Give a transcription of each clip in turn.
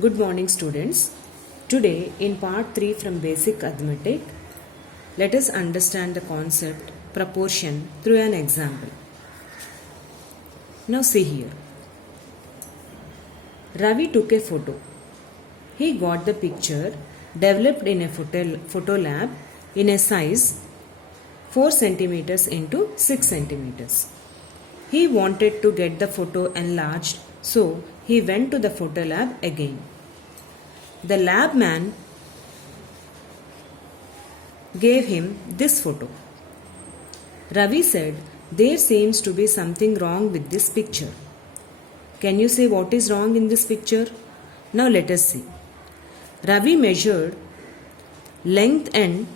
Good morning, students. Today, in part 3 from Basic Arithmetic, let us understand the concept proportion through an example. Now, see here. Ravi took a photo. He got the picture developed in a photo lab in a size 4 centimeters into 6 centimeters. He wanted to get the photo enlarged, so he went to the photo lab again. The lab man gave him this photo. Ravi said, "There seems to be something wrong with this picture." Can you say what is wrong in this picture? Now let us see. Ravi measured length and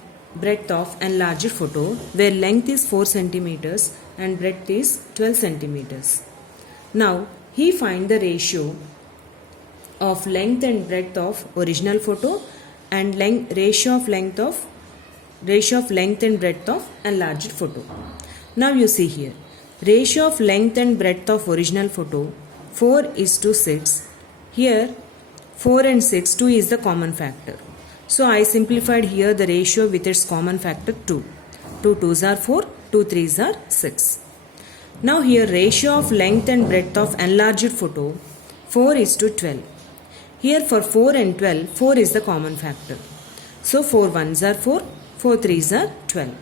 breadth of enlarged photo, where length is 4 centimeters and breadth is 12 centimeters. Now he find the ratio of length and breadth of original photo and ratio of length and breadth of enlarged photo. Now you see here, ratio of length and breadth of original photo 4:6. Here 4 and 6, 2 is the common factor. So I simplified here the ratio with its common factor 2. 2 2s are 4, 2 3s are 6. Now here ratio of length and breadth of enlarged photo 4:12. Here for 4 and 12, 4 is the common factor. So 4 1s are 4, 4 3s are 12.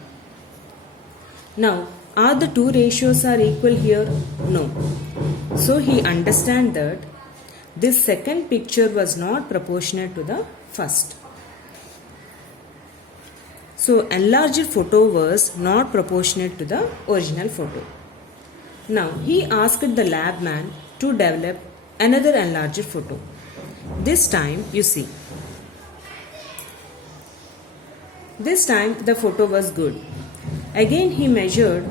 Now are the two ratios are equal here? No. So he understand that this second picture was not proportionate to the first. So enlarged photo was not proportionate to the original photo. Now he asked the lab man to develop another enlarged photo. This time you see. This time the photo was good. Again he measured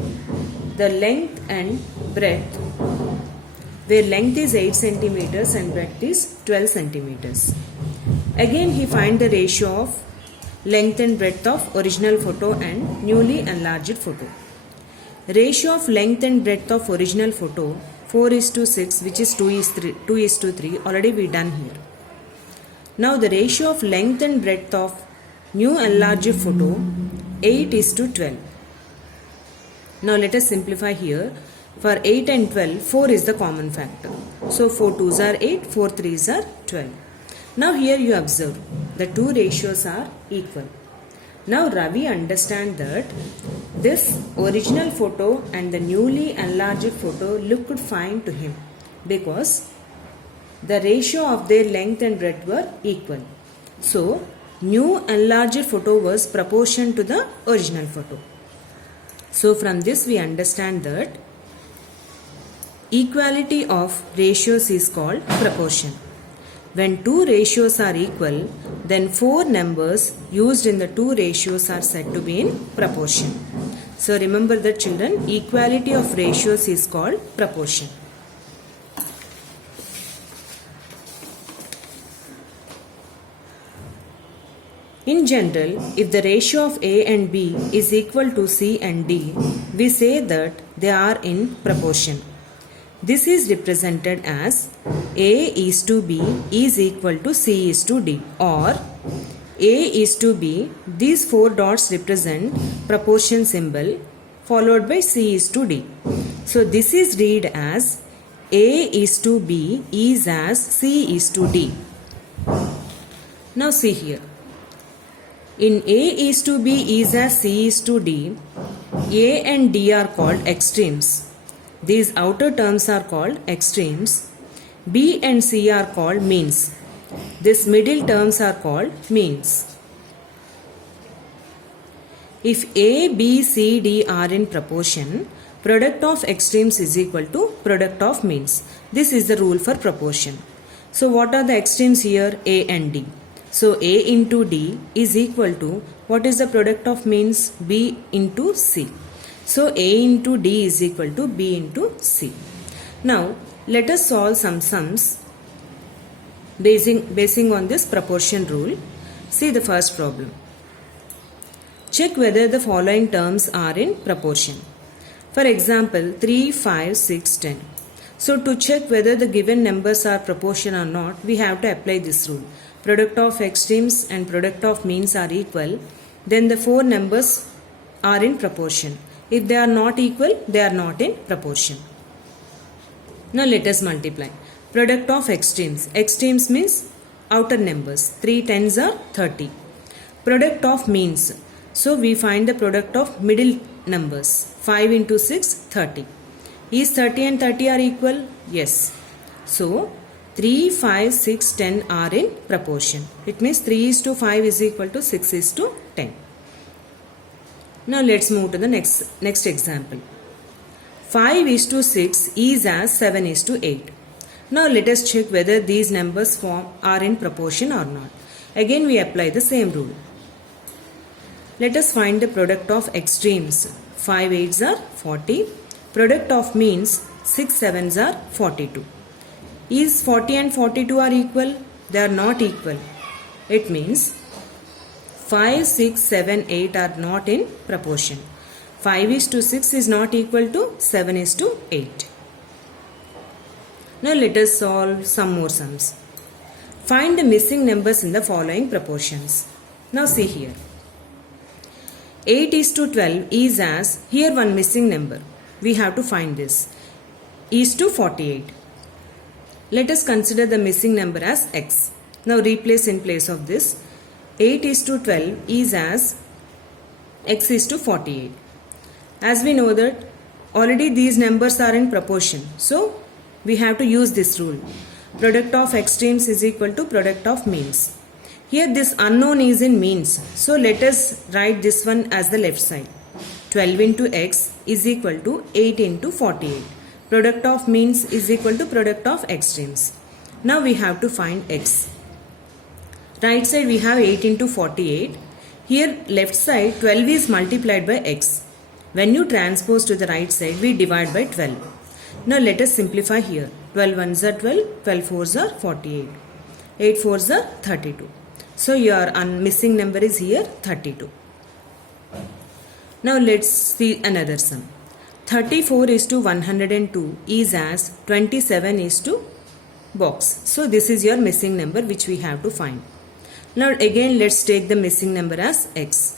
the length and breadth, where length is 8 centimeters and breadth is 12 centimeters. Again he find the ratio of length and breadth of original photo and newly enlarged photo. Ratio of length and breadth of original photo 4:6, which is 2:3. Already we done here. Now the ratio of length and breadth of new enlarged photo 8:12. Now let us simplify here. For 8 and 12, 4 is the common factor. So 4 2s are 8, 4 3s are 12. Now here you observe the two ratios are equal. Now Ravi understand that this original photo and the newly enlarged photo looked fine to him because the ratio of their length and breadth were equal. So new enlarged photo was proportion to the original photo. So from this we understand that equality of ratios is called proportion. When two ratios are equal, then 4 numbers used in the two ratios are said to be in proportion. So remember that, children, equality of ratios is called proportion. In general, if the ratio of A and B is equal to C and D, we say that they are in proportion. This is represented as A:B is equal to C:D, or A:B. These 4 dots represent proportion symbol followed by C:D. So this is read as A:B is as C:D. Now see here. In A:B is as C:D, A and D are called extremes. These outer terms are called extremes. B and C are called means. These middle terms are called means. If A, B, C, D are in proportion, product of extremes is equal to product of means. This is the rule for proportion. So what are the extremes here? A and D. So A into D is equal to, what is the product of means? B into C. So A into D is equal to B into C. Now let us solve some sums basing on this proportion rule. See the first problem. Check whether the following terms are in proportion. For example, 3, 5, 6, 10. So to check whether the given numbers are proportion or not, we have to apply this rule. Product of extremes and product of means are equal, then the four numbers are in proportion. If they are not equal, they are not in proportion. Now let us multiply. Product of extremes. Extremes means outer numbers. 3 tens are 30. Product of means. So we find the product of middle numbers. 5 into 6, 30. Is 30 and 30 are equal? Yes. So 3, 5, 6, 10 are in proportion. It means 3 is to 5 is equal to 6 is to 10. Now let's move to the next example. 5 is to 6 is as 7 is to 8. Now let us check whether these numbers are in proportion or not. Again we apply the same rule. Let us find the product of extremes. 5 8s are 40. Product of means 6 7s are 42. Is 40 and 42 are equal? They are not equal. It means 5, 6, 7, 8 are not in proportion. 5 is to 6 is not equal to 7 is to 8. Now let us solve some more sums. Find the missing numbers in the following proportions. Now see here. 8 is to 12 is as, here one missing number. We have to find this. Is to 48. Let us consider the missing number as x. Now replace in place of this. 8 is to 12 is as x is to 48. As we know that already these numbers are in proportion. So we have to use this rule. Product of extremes is equal to product of means. Here this unknown is in means. So let us write this one as the left side. 12 into x is equal to 8 into 48. Product of means is equal to product of extremes. Now we have to find x. Right side we have 8 into 48. Here left side 12 is multiplied by x. When you transpose to the right side, we divide by 12. Now let us simplify here. 12 ones are 12, 12 fours are 48. 8 fours are 32. So your missing number is here 32. Now let's see another sum. 34 is to 102 is as 27 is to box. So this is your missing number which we have to find. Now again let's take the missing number as x.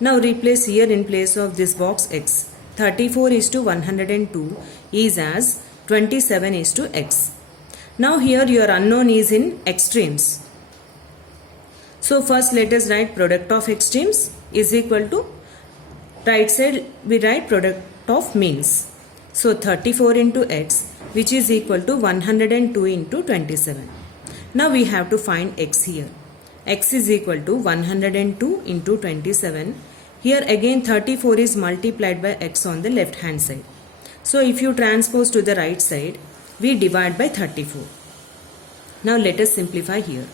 Now replace here in place of this box x. 34 is to 102 is as 27 is to x. Now here your unknown is in extremes. So first let us write product of extremes is equal to, right side we write product of means. So 34 into x which is equal to 102 into 27. Now we have to find x here. X is equal to 102 into 27. Here again 34 is multiplied by x on the left hand side. So if you transpose to the right side, we divide by 34. Now let us simplify here.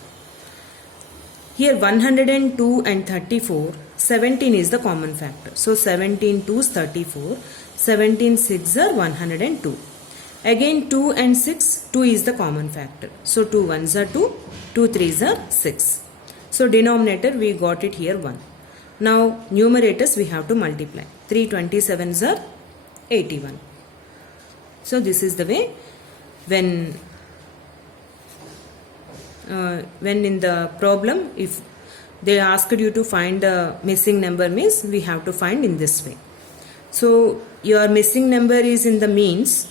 Here 102 and 34, 17 is the common factor. So 17 2 is 34, 17 6 are 102. Again 2 and 6, 2 is the common factor. So 2 1s are 2, 2 3s are 6. So denominator we got it here 1. Now numerators we have to multiply. 3 27s are 81. So this is the way when in the problem if they asked you to find the missing number means we have to find in this way. So your missing number is in the means.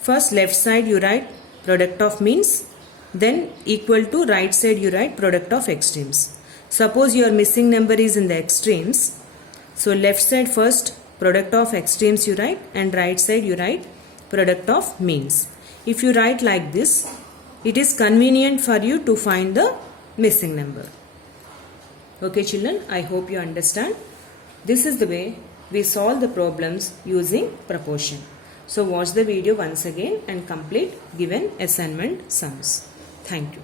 First left side you write product of means, then equal to right side you write product of extremes. Suppose your missing number is in the extremes. So left side first product of extremes you write and right side you write product of means. If you write like this, it is convenient for you to find the missing number. Okay children, I hope you understand. This is the way we solve the problems using proportion. So watch the video once again and complete given assignment sums. Thank you.